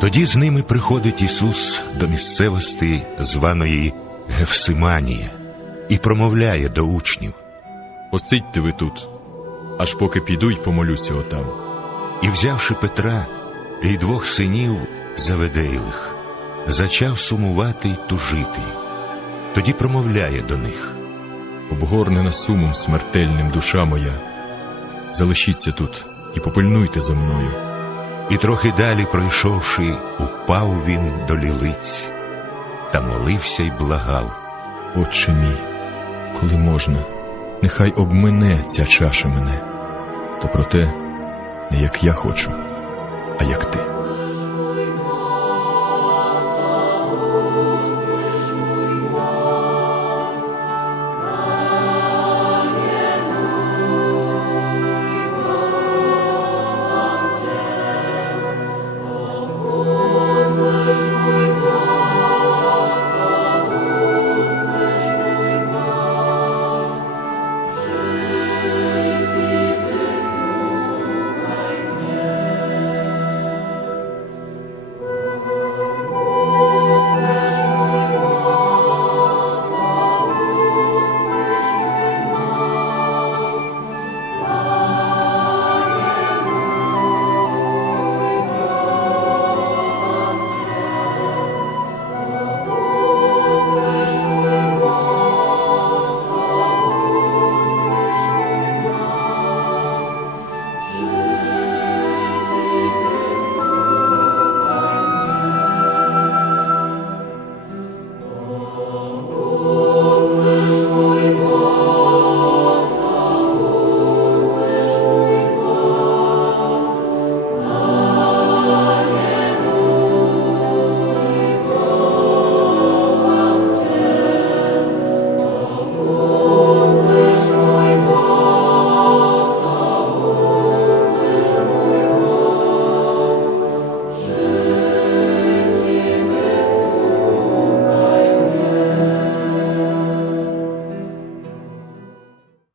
Тоді з ними приходить Ісус до місцевості, званої Гефсиманія, і промовляє до учнів. Посидьте ви тут, аж поки піду й помолюся отам. І, взявши Петра і двох синів Заведеєвих, зачав сумувати й тужити. Тоді промовляє до них. Обгорнена сумом смертельним душа моя. Залишіться тут і попильнуйте за мною. І трохи далі, пройшовши, упав він до лілиць та молився й благав. Отче мій, коли можна, нехай обмине ця чаша мене, то проте не як я хочу, а як ти.